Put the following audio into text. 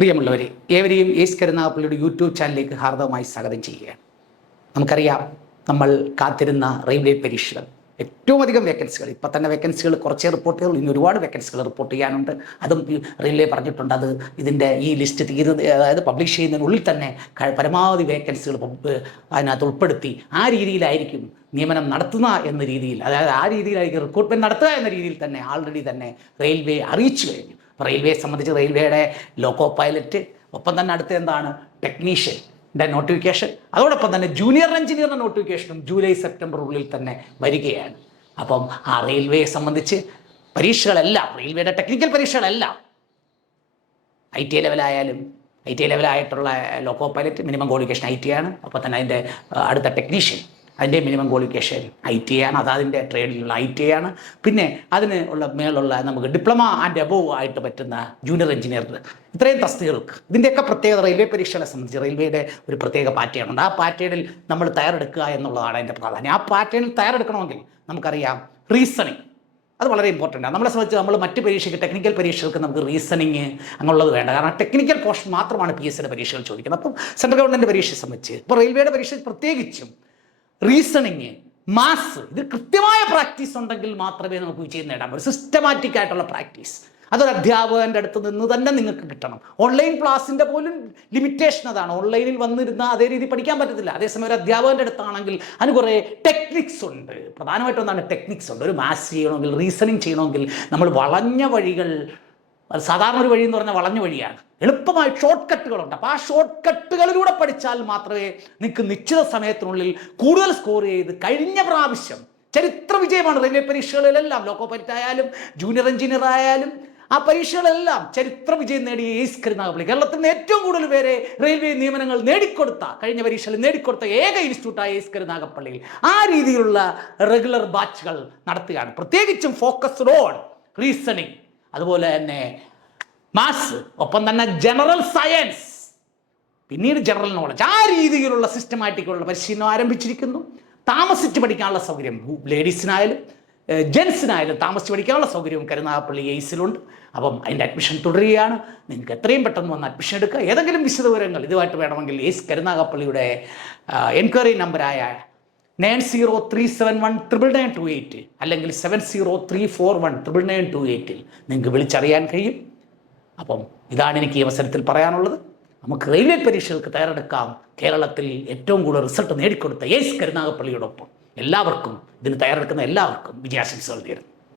പ്രിയമുള്ളവരെ ഏവരെയും യേശ് കരുനാഗപ്പള്ളിയുടെ യൂട്യൂബ് ചാനലിലേക്ക് ഹാർദവമായി സ്വാഗതം ചെയ്യുകയാണ്. നമുക്കറിയാം നമ്മൾ കാത്തിരുന്ന റെയിൽവേ പരീക്ഷകൾ ഏറ്റവും അധികം വേക്കൻസികൾ ഇപ്പം തന്നെ വേക്കൻസികൾ കുറച്ച് ചെയ്തു ഇനി ഒരുപാട് വേക്കൻസികൾ റിപ്പോർട്ട് ചെയ്യാനുണ്ട്. അതും റെയിൽവേ പറഞ്ഞിട്ടുണ്ട് അത് ഇതിന്റെ ഈ ലിസ്റ്റ് തീരുന്ന അതായത് പബ്ലിഷ് ചെയ്യുന്നതിനുള്ളിൽ തന്നെ പരമാവധി വേക്കൻസികൾ അതിനകത്ത് ഉൾപ്പെടുത്തി ആ രീതിയിലായിരിക്കും നിയമനം നടത്തുന്ന എന്ന രീതിയിൽ അതായത് ആ രീതിയിലായിരിക്കും റിക്രൂട്ട്മെന്റ് നടത്തുക എന്ന രീതിയിൽ തന്നെ ആൾറെഡി തന്നെ റെയിൽവേ അറിയിച്ചു കഴിഞ്ഞു. റെയിൽവേയെ സംബന്ധിച്ച് റെയിൽവേയുടെ ലോക്കോ പൈലറ്റ് ഒപ്പം തന്നെ അടുത്ത എന്താണ്? ടെക്നീഷ്യൻ നോട്ടിഫിക്കേഷൻ അതോടൊപ്പം തന്നെ ജൂനിയർ എഞ്ചിനീയറിന്റെ നോട്ടിഫിക്കേഷനും ജൂലൈ സെപ്റ്റംബർ ഉള്ളിൽ തന്നെ വരികയാണ്. അപ്പം ആ റെയിൽവേയെ സംബന്ധിച്ച് പരീക്ഷകളെല്ലാം റെയിൽവേയുടെ ടെക്നിക്കൽ പരീക്ഷകളെല്ലാം ഐ ടി ലെവലായാലും I T ലെവലായിട്ടുള്ള loco pilot minimum qualification I T ആണ്. അപ്പോൾ തന്നെ അതിന്റെ അടുത്ത ടെക്നീഷ്യൻ അതിന്റെ മിനിമം ക്വാളിഫിക്കേഷൻ ഐ ടി ആണ്. അത് അതിന്റെ ട്രേഡിലുള്ള ഐ ടി ആണ്. പിന്നെ അതിന് ഉള്ള മേലുള്ള നമുക്ക് ഡിപ്ലോമ ആൻഡ് അബോവ് ആയിട്ട് പറ്റുന്ന ജൂനിയർ എഞ്ചിനീയർ ഇത്രയും തസ്തികൾക്ക് ഇതിന്റെയൊക്കെ പ്രത്യേകത റെയിൽവേ പരീക്ഷകളെ സംബന്ധിച്ച് റെയിൽവേയുടെ ഒരു പ്രത്യേക പാറ്റേൺ ഉണ്ട്. ആ പാറ്റേണിൽ നമ്മൾ തയ്യാറെടുക്കുക എന്നുള്ളതാണ് അതിന്റെ പ്രാധാന്യം. ആ പാറ്റേണിൽ തയ്യാറെടുക്കണമെങ്കിൽ നമുക്കറിയാം റീസണിങ് അത് വളരെ ഇമ്പോർട്ടന്റ് ആണ്. നമ്മളെ സംബന്ധിച്ച് നമ്മൾ മറ്റ് പരീക്ഷയ്ക്ക് ടെക്നിക്കൽ പരീക്ഷകൾക്ക് നമുക്ക് റീസണിങ് അങ്ങനെയുള്ളത് വേണ്ട. കാരണം ടെക്നിക്കൽ പോർഷൻ മാത്രമാണ് പി എസ് സിയുടെ പരീക്ഷകൾ ചോദിക്കുന്നത്. അപ്പം സെൻട്രൽ ഗവൺമെന്റ് പരീക്ഷയെ സംബന്ധിച്ച് ഇപ്പോൾ റെയിൽവേയുടെ പരീക്ഷ പ്രത്യേകിച്ചും റീസണിങ് മാസ് ഇത് കൃത്യമായ പ്രാക്ടീസ് ഉണ്ടെങ്കിൽ മാത്രമേ നമുക്ക് വിജയം നേടാൻ പറ്റൂ. സിസ്റ്റമാറ്റിക് ആയിട്ടുള്ള പ്രാക്ടീസ് അതൊരു അധ്യാപകന്റെ അടുത്ത് നിന്ന് തന്നെ നിങ്ങൾക്ക് കിട്ടണം. ഓൺലൈൻ ക്ലാസ്സിന്റെ പോലും ലിമിറ്റേഷൻ അതാണ്. ഓൺലൈനിൽ വന്നിരുന്ന അതേ രീതി പഠിക്കാൻ പറ്റത്തില്ല. അതേസമയം ഒരു അധ്യാപകന്റെ അടുത്താണെങ്കിൽ അതിന് കുറേ ടെക്നിക്സ് ഉണ്ട്. പ്രധാനമായിട്ടും എന്താണ് ടെക്നിക്സ് ഉണ്ട്. ഒരു മാത്സ് ചെയ്യണമെങ്കിൽ റീസണിങ് ചെയ്യണമെങ്കിൽ നമ്മൾ വളഞ്ഞ വഴികൾ സാധാരണ ഒരു വഴി എന്ന് പറഞ്ഞാൽ വളഞ്ഞ വഴിയാണ്. എളുപ്പമായ ഷോർട്ട് കട്ടുകളുണ്ട് അപ്പോൾ ആ ഷോർട്ട് കട്ടുകളിലൂടെ പഠിച്ചാൽ മാത്രമേ നിങ്ങൾക്ക് നിശ്ചിത സമയത്തിനുള്ളിൽ കൂടുതൽ സ്കോർ ചെയ്ത് കഴിഞ്ഞ പ്രാവശ്യം ചരിത്ര വിജയമാണ് റെയിൽവേ പരീക്ഷകളിലെല്ലാം. ലോക്കോ പൈലറ്റ് ആയാലും ജൂനിയർ എഞ്ചിനീയർ ആയാലും ആ പരീക്ഷകളെല്ലാം ചരിത്ര വിജയം നേടിയ എയ്സ് കരുനാഗപ്പള്ളി. കേരളത്തിൽ നിന്ന് ഏറ്റവും കൂടുതൽ പേരെ റെയിൽവേ നിയമനങ്ങൾ നേടിക്കൊടുത്ത കഴിഞ്ഞ പരീക്ഷയിൽ നേടിക്കൊടുത്ത ഏക ഇൻസ്റ്റിറ്റ്യൂട്ടായ എയ്സ് കരുനാഗപ്പള്ളിയിൽ ആ രീതിയിലുള്ള റെഗുലർ ബാച്ചുകൾ നടത്തുകയാണ്. പ്രത്യേകിച്ചും ഫോക്കസ്ഡ് ഓൺ റീസണിങ് അതുപോലെ തന്നെ മാത്സ് ഒപ്പം തന്നെ ജനറൽ സയൻസ് പിന്നീട് ജനറൽ നോളജ് ആ രീതിയിലുള്ള സിസ്റ്റമാറ്റിക്കുള്ള പരിശീലനം ആരംഭിച്ചിരിക്കുന്നു. താമസിച്ച് പഠിക്കാനുള്ള സൗകര്യം ലേഡീസിനായാലും ജെൻസിനായാലും താമസിച്ച് പഠിക്കാനുള്ള സൗകര്യവും കരുനാഗപ്പള്ളി എയ്സിലുണ്ട്. അപ്പം അതിന്റെ അഡ്മിഷൻ തുടരുകയാണ്. നിങ്ങൾക്ക് എത്രയും പെട്ടെന്ന് വന്ന് അഡ്മിഷൻ എടുക്കുക. ഏതെങ്കിലും വിശദവിവരങ്ങൾ ഇതുമായിട്ട് വേണമെങ്കിൽ എയ്സ് കരുനാഗപ്പള്ളിയുടെ എൻക്വയറി നമ്പറായ nine zero three seven one triple nine two eight അല്ലെങ്കിൽ seven zero three four one triple nine two എയ്റ്റിൽ നിങ്ങൾക്ക് വിളിച്ചറിയാൻ കഴിയും. അപ്പം ഇതാണ് എനിക്ക് ഈ അവസരത്തിൽ പറയാനുള്ളത്. നമുക്ക് റെയിൽവേ പരീക്ഷകൾക്ക് തയ്യാറെടുക്കാം. കേരളത്തിൽ ഏറ്റവും കൂടുതൽ റിസൾട്ട് നേടിക്കൊടുത്ത എസ് കരുനാഗപ്പള്ളിയോടൊപ്പം എല്ലാവർക്കും ഇതിന് തയ്യാറെടുക്കുന്ന എല്ലാവർക്കും വിജയാശംസകൾ നേരുന്നു.